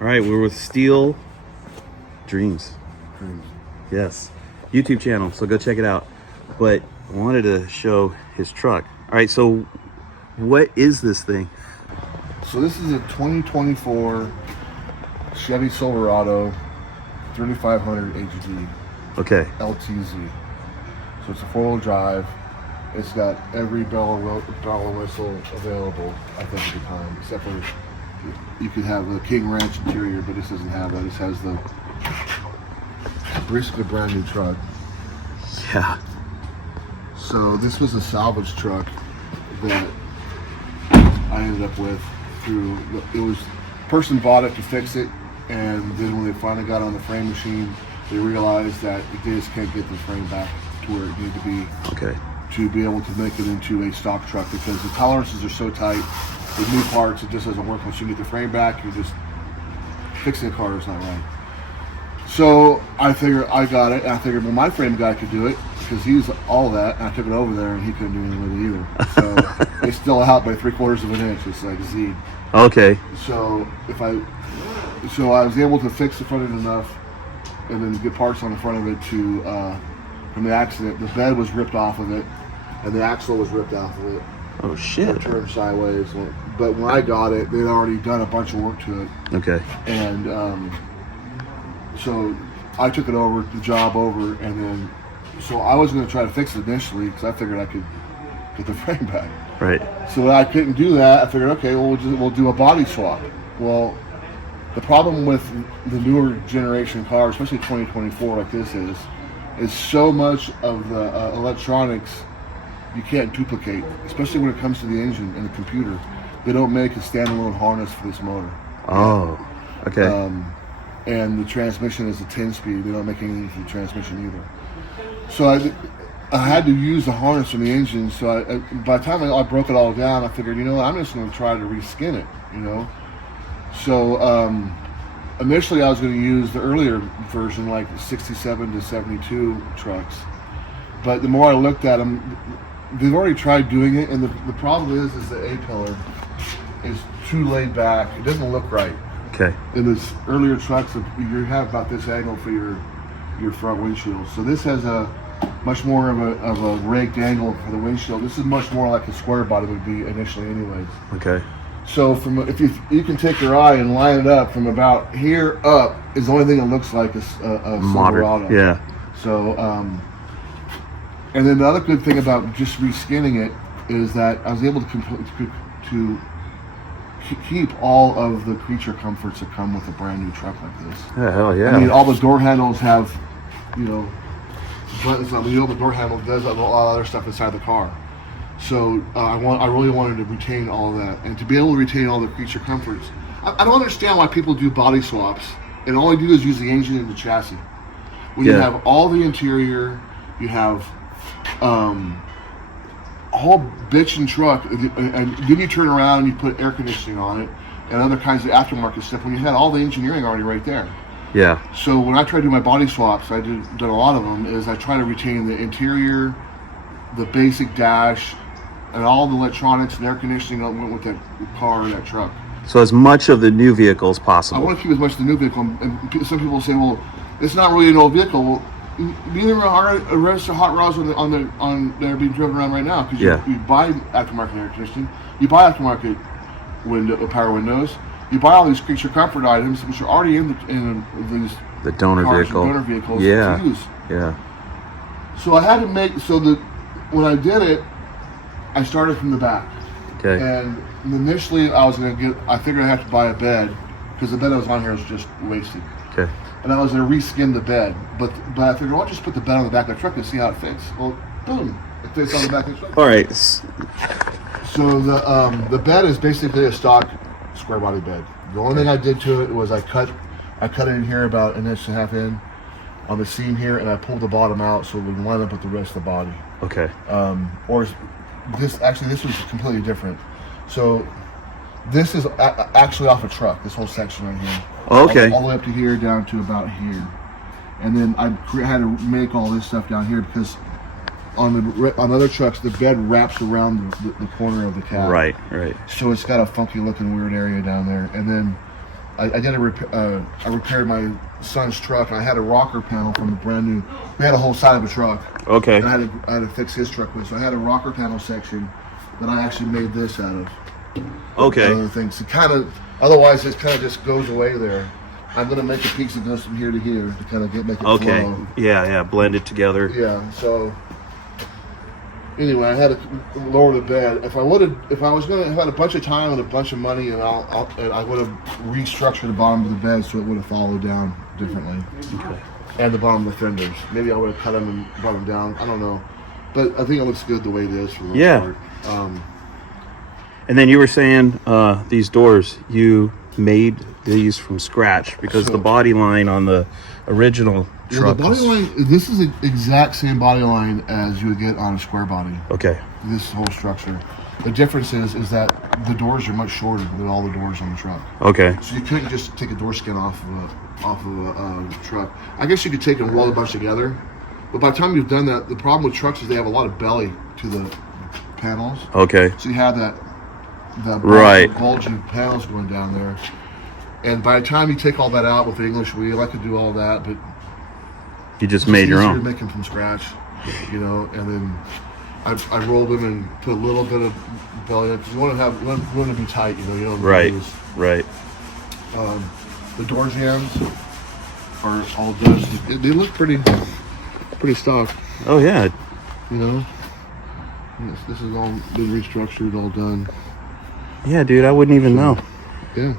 All right, we're with Steel Dreams. Yes, YouTube channel, so go check it out. But I wanted to show his truck. All right, so what is this thing? So this is a 2024 Chevy Silverado 3500 HD Okay. LTZ. So it's a 4-wheel drive. It's got every bell and whistle available, I think, at the time, except for you could have the King Ranch interior, but this doesn't have that. This has the basically brand new truck. Yeah. So this was a salvage truck that I ended up with through, it was, person bought it to fix it, and then when they finally got on the frame machine, they realized that they just can't get the frame back to where it needed to be. Okay. To be able to make it into a stock truck, because the tolerances are so tight with new parts, it just doesn't work. Once you get the frame back, you're just fixing the car is not right. So I figured I got it, and I figured, well, my frame guy could do it because he's all that, and I took it over there and he couldn't do anything with it either. So it's still out by 3/4 of an inch. It's like Z. Okay. So I was able to fix the front end enough and then get parts on the front of it to from the accident. The bed was ripped off of it, and the axle was ripped off of it. Oh shit. It turned sideways. But when I got it, they'd already done a bunch of work to it. Okay. And so I took it over, the job over, and then so I was going to try to fix it initially because I figured I could get the frame back. Right. So when I couldn't do that, I figured, okay, well, we'll do a body swap. Well, the problem with the newer generation cars, especially 2024 like this is so much of the electronics you can't duplicate, especially when it comes to the engine and the computer. They don't make a standalone harness for this motor. Oh, okay. And the transmission is a 10-speed. They don't make anything for the transmission either. So I had to use the harness from the engine. So by the time I broke it all down, I figured, you know what, I'm just going to try to reskin it, you know. So initially I was going to use the earlier version, like 67 to 72 trucks. But the more I looked at them, they've already tried doing it, and the problem is the A-pillar is too laid back. It doesn't look right. Okay. In this earlier trucks, you have about this angle for your front windshield. So this has a much more of a raked angle for the windshield. This is much more like a square body would be initially anyways. Okay. So if you can take your eye and line it up from about here up is the only thing that looks like a Silverado. Yeah. So and then the other good thing about just reskinning it is that I was able to keep all of the creature comforts that come with a brand new truck like this. Yeah, hell yeah. I mean, all the door handles have, you know, buttons on. When you open the door handle, it does a lot of other stuff inside the car. So I really wanted to retain all of that, and to be able to retain all the creature comforts. I don't understand why people do body swaps and all they do is use the engine and the chassis. When you have all the interior, you have whole bitchin' truck, and then you turn around and you put air conditioning on it and other kinds of aftermarket stuff when you had all the engineering already right there. Yeah. So when I try to do my body swaps, I did a lot of them, is I try to retain the interior, the basic dash, and all the electronics and air conditioning that went with that car or that truck. So as much of the new vehicle as possible. I want to keep as much of the new vehicle, and some people say, well, it's not really an old vehicle. Well, neither are the rest of hot rods on that are being driven around right now, because you buy aftermarket air conditioning, you buy aftermarket power windows, you buy all these creature comfort items which are already in these the donor cars vehicle. And donor vehicles Yeah. to use. Yeah. So I had to make when I did it, I started from the back. Okay. And initially I figured I had to buy a bed because the bed that was on here was just wasted. Okay. And I was going to reskin the bed, but I figured, well, I'll just put the bed on the back of the truck and see how it fits. Well, boom, it fits on the back of the truck. All right. So the bed is basically a stock square body bed. The only thing I did to it was I cut it in here about 1.5 inches in on the seam here, and I pulled the bottom out so it would line up with the rest of the body. Okay. Or this was completely different. So this is actually off a truck, this whole section right here. Okay. All the way up to here, down to about here. And then I had to make all this stuff down here because on other trucks, the bed wraps around the corner of the cab. Right, right. So it's got a funky looking weird area down there. And then I repaired my son's truck, and I had a rocker panel from a brand new. We had a whole side of a truck. Okay. And I had to fix his truck with, so I had a rocker panel section that I actually made this out of. Okay. Other things. So otherwise it kind of just goes away there. I'm gonna make a piece that goes from here to here to kind of make it Okay. flow. Yeah. Blend it together. Yeah. So anyway, I had to lower the bed. If I was gonna have had a bunch of time and a bunch of money, and I would have restructured the bottom of the bed so it would have followed down differently. Okay. And the bottom of the fenders. Maybe I would have cut them and brought them down. I don't know, but I think it looks good the way it is for the most part. And then you were saying these doors, you made these from scratch because the body line on the original truck. The body line. This is the exact same body line as you would get on a square body. Okay. This whole structure. The difference is that the doors are much shorter than all the doors on the truck. Okay. So you couldn't just take a door skin off of a truck. I guess you could take and weld a bunch together, but by the time you've done that, the problem with trucks is they have a lot of belly to the panels. Okay. So you have that Right. bulging panels going down there, and by the time you take all that out with the English wheel, I could do all that, but You just made your easier own. to make them from scratch, and then I rolled them and put a little bit of belly because you want to be tight, you don't Right. lose. Right. The door jambs are all done. They look pretty stock, Oh yeah. This is all been restructured, all done. Yeah, dude. I wouldn't even know. Yeah.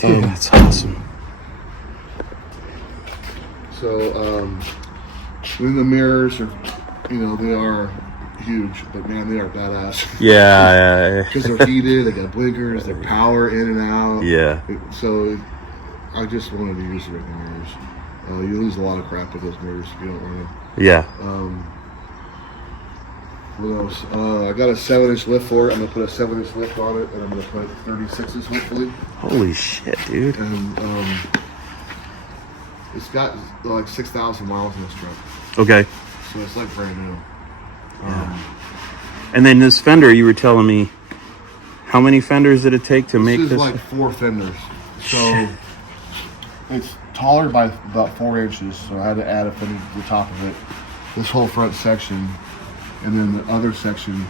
Dude, that's awesome. So, then the mirrors are, they are huge, but man, they are badass. Yeah. Because they're heated, they got blinkers, they're power in and out. Yeah. So, I just wanted to use the regular mirrors. You lose a lot of crap with those mirrors if you don't run them. Yeah. What else? I got a 7-inch lift for it. I'm gonna put a 7-inch lift on it, and I'm gonna put 36s hopefully. Holy shit, dude. And it's got like 6,000 miles in this truck, Okay. so it's like brand new. And then this fender, you were telling me, how many fenders did it take to make This is this? like 4 fenders, so it's taller by about 4 inches. So I had to add a fender to the top of it. This whole front section, and then the other section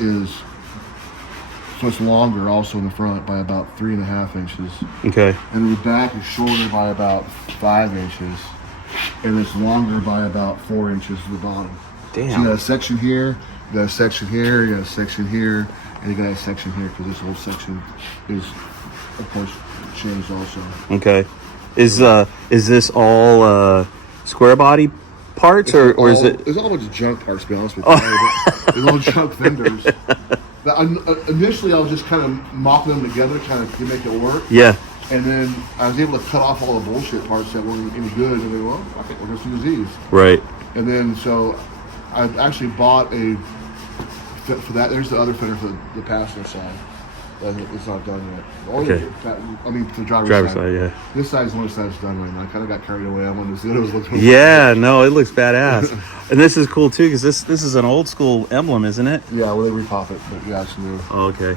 is so it's longer also in the front by about 3.5 inches. Okay. And the back is shorter by about 5 inches, and it's longer by about 4 inches to the bottom. Damn. So you got a section here, you got a section here, you got a section here, and you got a section here because this whole section is, of course, changed also. Okay. Is this all square body parts or is it? There's all a bunch of junk parts, to be honest with you. There's all junk fenders. Initially, I was just kind of mopping them together, kind of to make it work. Yeah. And then I was able to cut off all the bullshit parts that weren't any good. And then, well, I think we'll just use these. Right. And then, so I actually bought for that. There's the other fender for the passenger side. It's not done yet. Okay. The driver's side. Yeah. This side's the one that's done right now. I kind of got carried away. I wanted to see what it was looking like. Yeah. No, it looks badass. And this is cool too because this is an old school emblem, isn't it? Yeah, well, they repop it, but yeah, it's new. Oh, okay.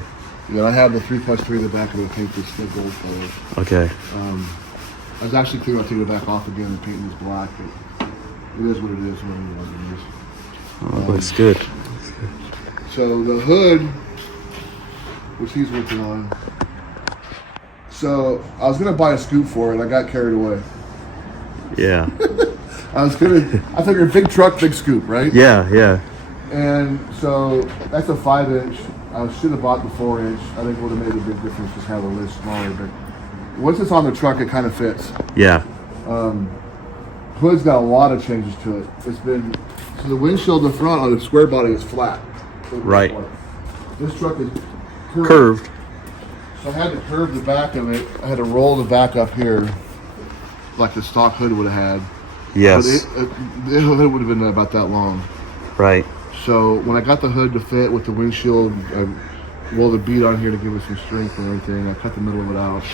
Yeah, I have the 3+3 in the back of the paint this gold color. Okay. I was actually thinking about taking it back off again and painting this black, but it is what it is. Oh, it looks good. So the hood, which he's working on. So I was gonna buy a scoop for it. I got carried away. Yeah. I figured big truck, big scoop, right? Yeah. And so that's a 5-inch. I should have bought the 4-inch. I think it would have made a big difference just have the lid smaller. But once it's on the truck, it kind of fits. Yeah. Hood's got a lot of changes to it. So the windshield in the front on the square body is flat. Right. This truck is Curved. So I had to curve the back of it. I had to roll the back up here, like the stock hood would have had. Yes. But the hood would have been about that long. Right. So when I got the hood to fit with the windshield, I rolled a bead on here to give it some strength and everything. I cut the middle of it out.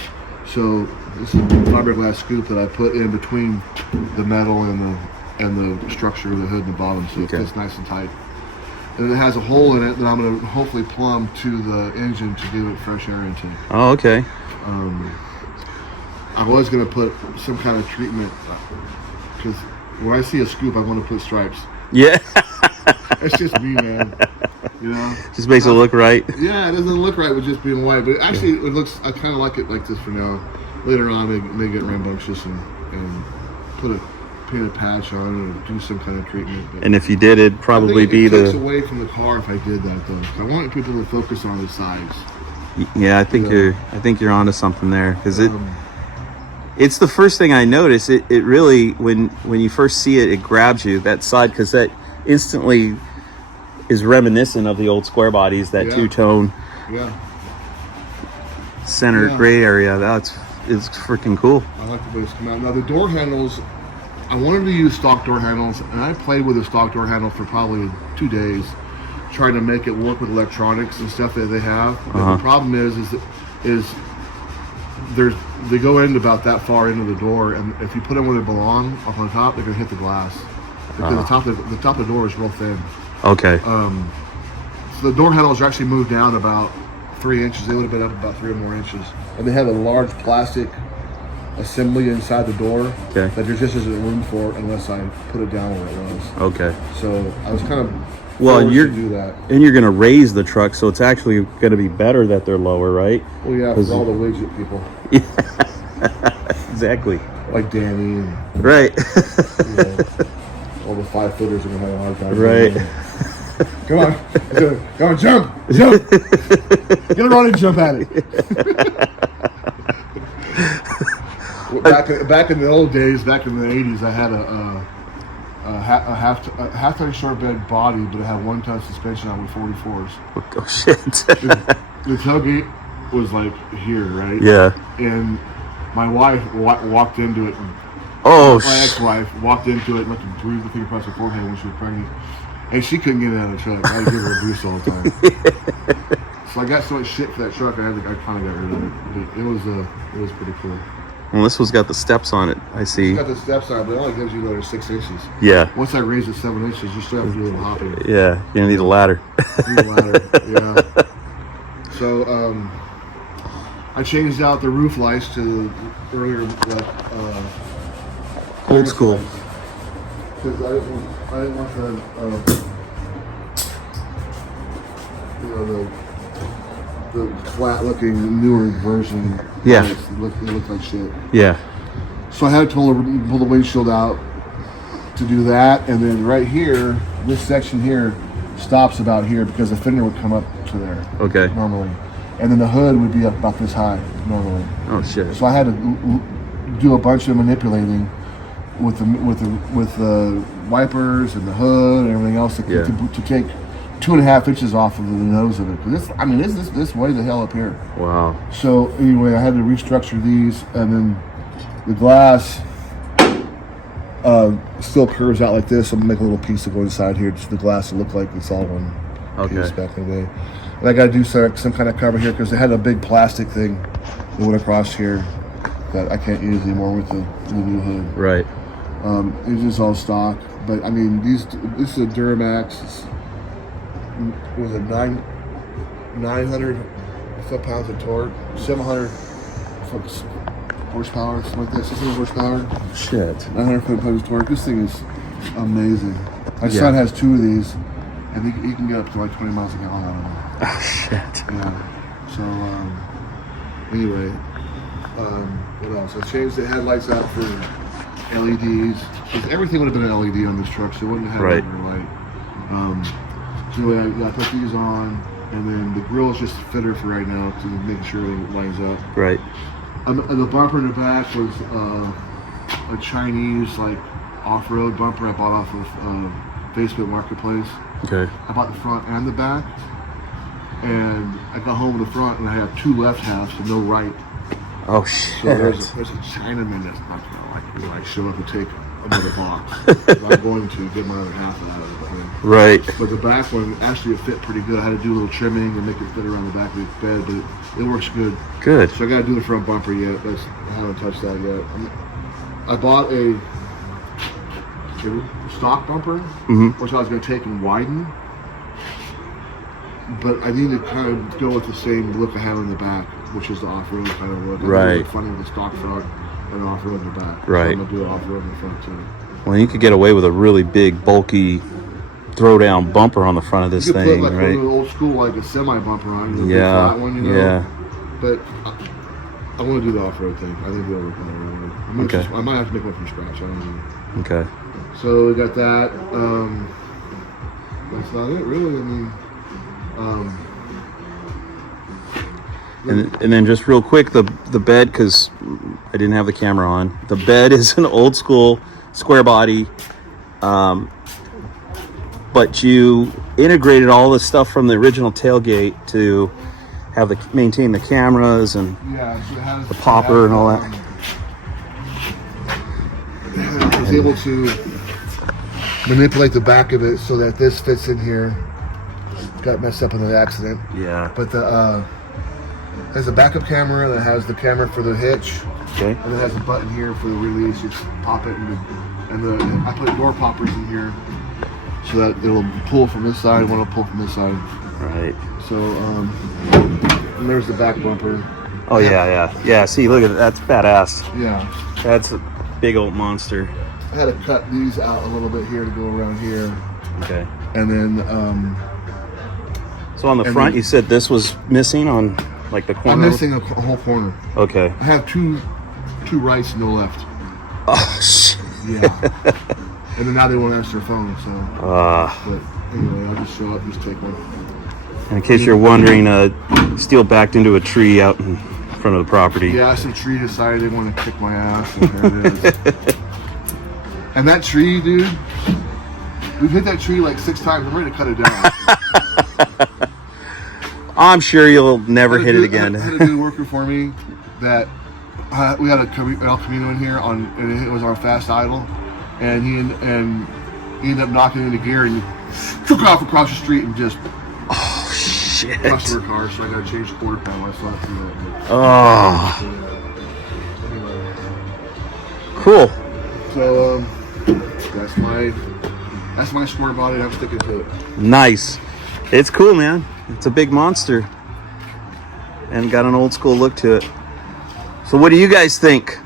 So this is a fiberglass scoop that I put in between the metal and the structure of the hood and the bottom, so it fits nice and tight. And it has a hole in it that I'm going to hopefully plumb to the engine to give it fresh air intake. Oh, okay. I was gonna put some kind of treatment because when I see a scoop, I want to put stripes. Yeah. It's just me, man. You know, Just makes it look right. Yeah, it doesn't look right with just being white, but actually, it looks. I kind of like it like this for now. Later on, may get rambunctious and put a paint a patch on or do some kind of treatment. But And if you did, it'd probably it be takes the. away from the car if I did that though. I want people to focus on the sides. Yeah, I think you're onto something there because it's the first thing I notice. It really when you first see it, it grabs you that side because that instantly is reminiscent of the old square bodies, that two-tone center gray area. It's freaking cool. I like the way it's come out. Now the door handles, I wanted to use stock door handles, and I played with a stock door handle for probably 2 days, trying to make it work with electronics and stuff that they have. But the problem is they go in about that far into the door, and if you put them where they belong up on top, they're gonna hit the glass because the top of the door is real thin. Okay. So the door handles are actually moved down about 3 inches. They would have been up about 3 or more inches, and they have a large plastic assembly inside the door that there just isn't room for unless I put it down where it was. Okay. So I was kind of you're to do that. And you're gonna raise the truck, so it's actually gonna be better that they're lower, right? Well, yeah, for all the widget people. Yeah. Exactly. Like Danny and Right. all the 5-footers are gonna have a hard time. Right. Come on, jump! Get around and jump at it. Back in the old days, back in the 80s, I had a half-ton short bed body, but it had 1-ton suspension on with 44s. Oh shit. The tailgate was like here, right? Yeah. And my wife walked into it. Oh, my ex-wife walked into it and let the breathe the thing across her forehead when she was pregnant, and she couldn't get it out of the truck. I had to give her a boost all the time. So I got so much shit for that truck. I finally got rid of it. But it was pretty cool. Well, this one's got the steps on it. I see. It's got the steps on it, but it only gives you another 6 inches. Yeah. Once I raise it 7 inches, you still have to do a little hopping. Yeah, you're gonna need a ladder. Yeah. So I changed out the roof lights to earlier Old school. Because I didn't want the flat-looking newer version. Yeah. It looked like shit. Yeah. So I had to pull the windshield out to do that, and then right here, this section here stops about here because the fender would come up to there. Okay. Normally, and then the hood would be up about this high normally. Oh shit. So I had to do a bunch of manipulating with the wipers and the hood and everything else to take 2.5 inches off of the nose of it. This way the hell up here. Wow. So anyway, I had to restructure these, and then the glass still curves out like this. I'm gonna make a little piece to go inside here, just the glass to look like it's all one piece back in the day. And I got to do some kind of cover here because they had a big plastic thing that went across here that I can't use anymore with the new hood. Right. It's just all stock, but I mean this is a Duramax. It was a 900 foot-pounds of torque, 700 horsepower, something like that, 600 horsepower. Shit. 900 foot-pounds of torque. This thing is amazing. My son has 2 of these, and he can get up to like 20 miles a gallon out of them. Oh, shit. Yeah. So, anyway, what else? I changed the headlights out for LEDs. Because everything would have been an LED on this truck, so it wouldn't have had a light. So anyway, I put these on, and then the grill is just a fitter for right now to make sure it lines up. Right. And the bumper in the back was a Chinese like off-road bumper I bought off of Facebook Marketplace. Okay. I bought the front and the back, and I got home with the front, and I have 2 left halves and no right. Oh shit. So there's a Chinaman that's not gonna show up and take another box. I'm going to get my other half out of it. Right. But the back one actually it fit pretty good. I had to do a little trimming and make it fit around the back of the bed, but it works good. Good. So I got to do the front bumper yet. I haven't touched that yet. I bought a stock bumper, which I was going to take and widen, but I need to kind of go with the same look I have in the back. which is the off-road kind of look. Right. It's funny with the stock front and off-road in the back. Right. So I'm gonna do off-road in the front too. Well, you could get away with a really big, bulky, throw-down bumper on the front of this You could thing, put like right? one of the old school, like a semi bumper on, a big Yeah, flat one, you know. yeah. But I want to do the off-road thing. I think it'll work out really well. Okay. I might have to make one from scratch. I don't know. Okay. So we got that. That's not it, really. I mean, And then just real quick, the bed, because I didn't have the camera on. The bed is an old school square body, but you integrated all the stuff from the original tailgate to have maintain the cameras and yeah, so it has the popper and all that. I was able to manipulate the back of it so that this fits in here. Got messed up in the accident. Yeah. But the has a backup camera that has the camera for the hitch, Okay. and it has a button here for the release. You just pop it, and I put door poppers in here so that it'll pull from this side, one will pull from this side. Right. So and there's the back bumper. Oh yeah. See, look at that. That's badass. Yeah. That's a big old monster. I had to cut these out a little bit here to go around here, Okay. and then So on the and front, then- you said this was missing on like the corner. I'm missing a whole corner. Okay. I have two rights, no left. Oh shit. Yeah. And then now they won't answer their phone. So. But anyway, I'll just show up, just take one. And in case you're wondering, Steel backed into a tree out in front of the property. Yeah, some tree decided they want to kick my ass, and there it is. And that tree, dude, we've hit that tree like 6 times. I'm ready to cut it down. I'm sure you'll never hit it again. I had a dude working for me that we had El Camino in here and it was on fast idle, and he ended up knocking into gear and took off across the street and just Shit. customer car. So I got to change the quarter panel. I saw it through that. Oh. Cool. So that's my square body. I'm sticking to it. Nice. It's cool, man. It's a big monster. And got an old school look to it. So what do you guys think?